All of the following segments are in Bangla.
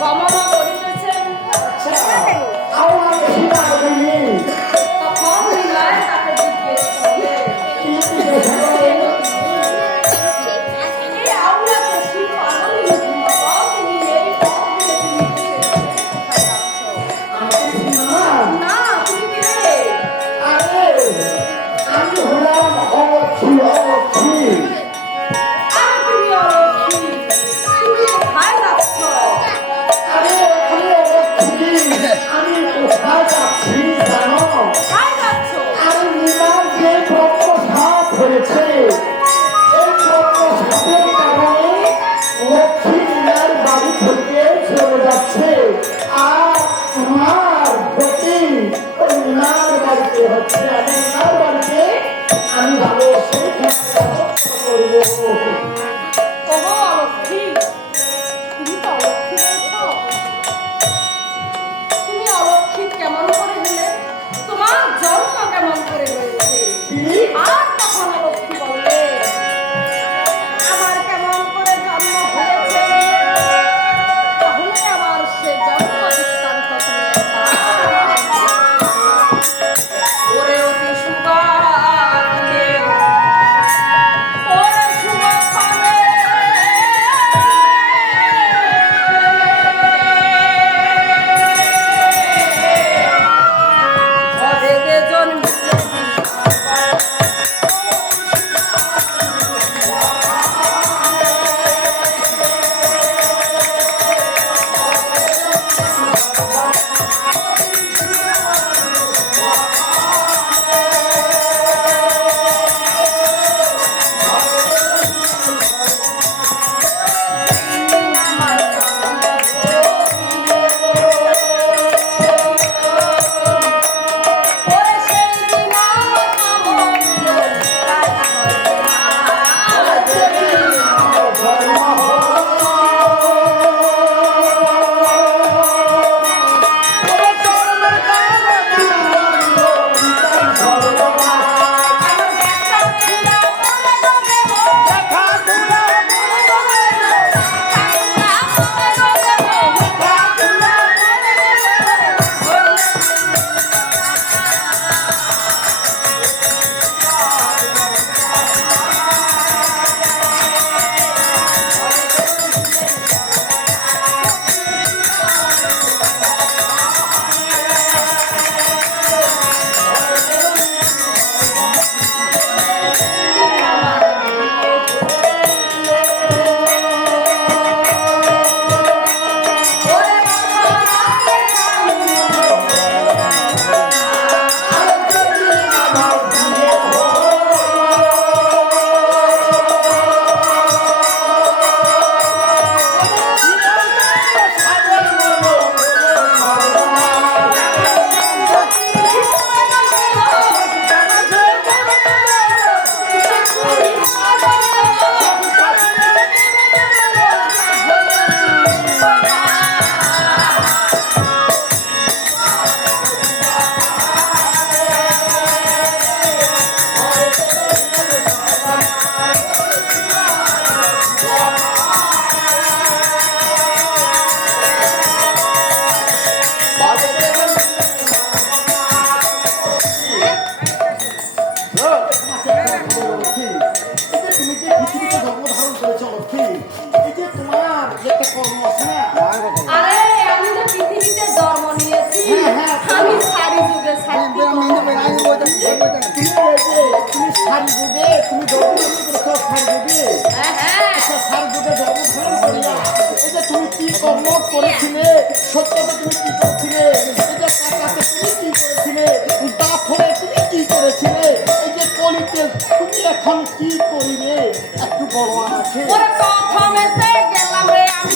গমনা করিতেছে। তখন নিলয় তাকে জিজ্ঞেস করলে, এই আউলাকে শিব পাগল বাবা, তুমি এই পথ দিয়ে তুমি কোথায় যাচ্ছ? না, তুমি কে? আমি হলাম অলক্ষী। আর তুমি অলক্ষী, তুমি কোথায় যাচ্ছ? আমি কোথায় যাচ্ছি জানো? কোথায় যাচ্ছ? আমি নীলার যে ব্রহ্মসাপ হয়েছে, এই ব্রহ্মসাপের কারণে লক্ষ্মী নীলার বাড়ি থেকে চলে যাচ্ছে। আর তোমার গতি ওই নীলার বাড়িতে হচ্ছে। আমি নীলার বাড়িতে আমি ভালো সেখানে করবো। ওগো অলক্ষী, তুমি তো অলক্ষী বলছ। তুমি অলক্ষী কেমন করে হলে? তোমার জন্ম কেমন করে হয়েছে? আর তখন অলক্ষী বললে, আমার কেমন করে জন্ম হয়েছে, তাহলে আমার সে জন্ম বৃত্তান্ত ওরে অতি সুবাদে, ওরে সুবাদে, অদেদে জন্মিলে ওরে সেই দিন আমল কাজ করবে না। আরে আমি তো পৃথিবীতে জন্ম নিয়েছি, আমি সারি যুগে সাথী তুমি সারি যুগে তুমি জন্মগ্রহণ করেছো। সারি যুগে সারি যুগে জন্মগ্রহণ করিয়া এই যে তুমি কি কর্ম করেছিলে, সত্যতে তুমি কি করেছিলে, এই যে টাকাতে তুমি কি করেছিলে, দাফনে তুমি কি করেছিলে, এই যে কলিতে তুমি এখন কি করিলে একটু বড় আছে। ওরে প্রথমেতে গেলাম রে আমি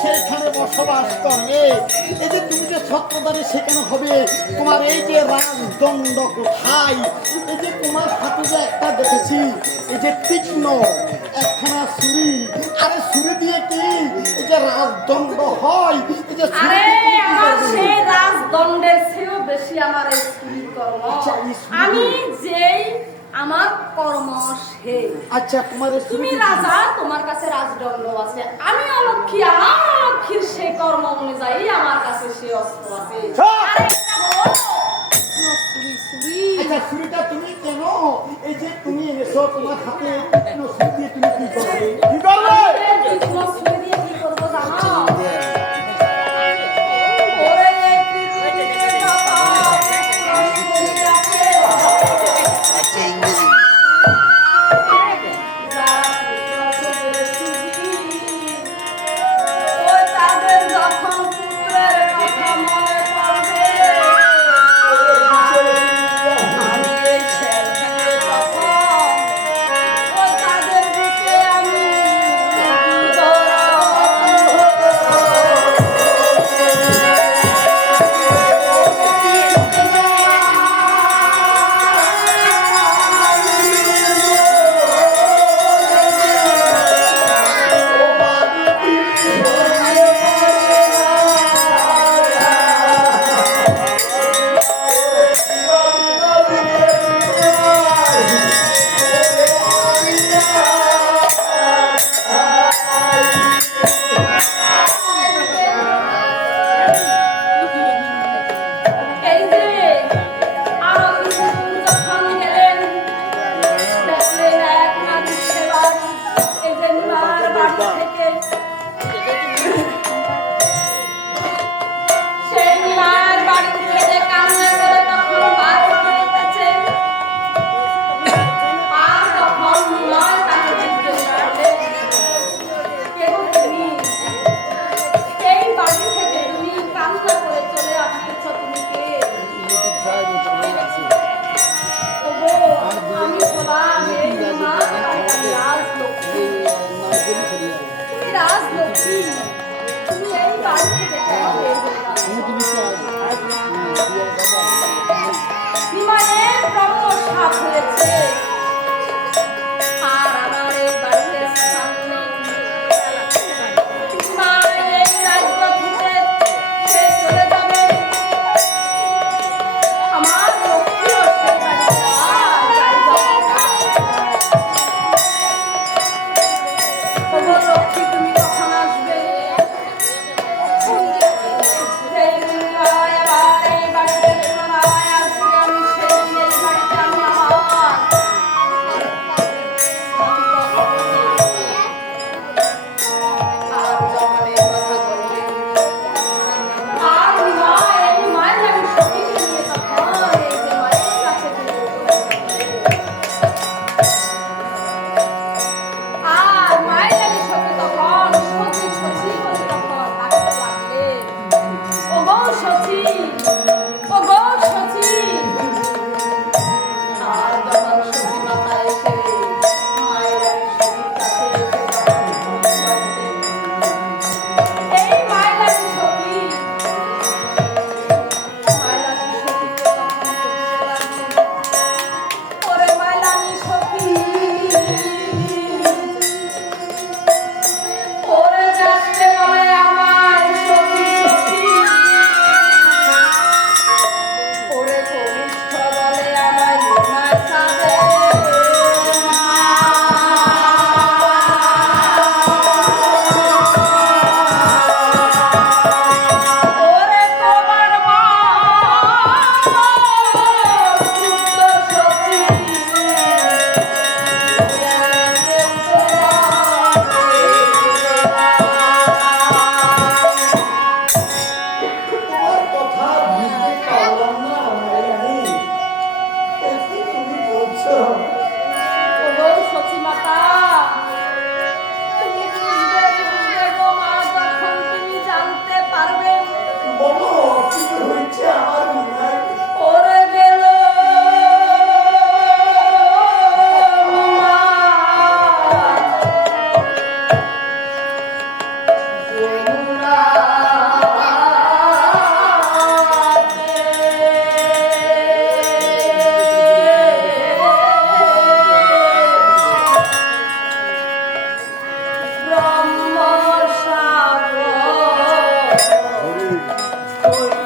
সেইখানে বসবাস করবে। এই যে তুমি যে ছত্রধারী সেখানে হবে, তোমার এই যে রাজদণ্ড কোথায়? এই যে তোমার হাতে যে একটা দেখেছি, এই যে তীক্ষ্ণ একখানা ছুরি, আরে ছুরি দিয়ে কি এই যে রাজদণ্ড হয়? এই যে ছুরি আরে দিয়ে তুমি কি আমার করবে? সেই রাজদণ্ডের চেয়েও বেশি আমার এই স্ত্রীর কর্ম। আচ্ছা, এই স্ত্রী- আমি যেই আমার কর্ম সে। আচ্ছা, তোমার এই তুমি ছুরি- রাজা, তোমার কাছে রাজদণ্ড আছে। আমি অলক্ষী, আমার অলক্ষীর সেই কর্ম অনুযায়ী আমার কাছে সে অস্ত্র আছে। সব! আরে এটা হলো ছুরি, ছুরি। আচ্ছা, ছুরিটা তুমি কেন এই যে তুমি এনেছো তোমার হাতে তীক্ষ্ণ ছুরি দিয়ে তুমি কি করবে? কি করবে? তীক্ষ্ণ ছুরি দিয়ে কি করবো জানো? ওরে এই পৃথিবীতে যত ছুরি আছে, ওই তাদের যখন পুত্রের কথা মনে পড়বে, আমি এই শেল দিয়ে তখন ওই তাদের দিকে আমি এই যে আরো কিছুদূর যখন গেলেন, দেখলেন এক নারীর সেবার এই যে মার বাড়ি থেকে সেই মায়ের বাড়ি থেকে যে কান্না করে তখন বাইরে বেরোতেছে। আর তখন নয় তাকে জিজ্ঞেস করলেন, কে গো তুমি? এই বাড়ি থেকে তুমি কান্না করে চলে আসতেছ, তুমি কে? ওগো, আমি হলাম এই মার বাড়ির রাজলক্ষ্মী। তুমি রাজলক্ষ্মী, তুমি এই বাড়ি থেকে কেন বের হয়ে যাচ্ছ? বিমানের ব্রহ্মসাপ হয়েছে, আর আমার এই বাড়িতে স্থান নেই। বিমান এই রাজ্য থেকে সে চলে যাবে, আমার লক্ষ্মীও সেই বাড়িতে আর যাইবে না। ওগো লক্ষ্মী, তুমি কখন আসবে? যেদিন নয় আবার এই বাড়িতে পুনরায় আসবে, আমি সেদিন এই বাড়িতে আমি আবার স্থাপিত হব। আর যখন এই কথা বলবে, আর মা এই মায়ের আমি সখীকে নিয়ে তখন এই যে মায়ের কাছে ফিরে চলে আসবে। আর মায়ের আমি সখী তখন সচি সচি করে তখন ডাকতে লাগলে, ওগো সচি, ওগো সচি। আর যখন সচি মাতা এসে মায়ের আমি সখীর কাছে এসে তখন বলতে, এই মাইলানি সখী, মাইলানি সখীকে তখন বলতে লাগলেন, ওরে মাইলানি সখী, ওরে যাচ্ছে বলে আমার সখী সখী, ওরে কনিষ্ঠ বলে আমার লোনা সাজে ওরে তোমার মা পুত্র সখী, তোমার কথা বুঝতে পারলাম না, মায়ানি। এই কি তুমি বলছো? ওগো সচি মাতা, তুমি বুঝবে বুঝবে গো মা, যখন তুমি জানতে পারবে। বলো, কি হয়েছে আমার মনে? ওরে গেল মা, করি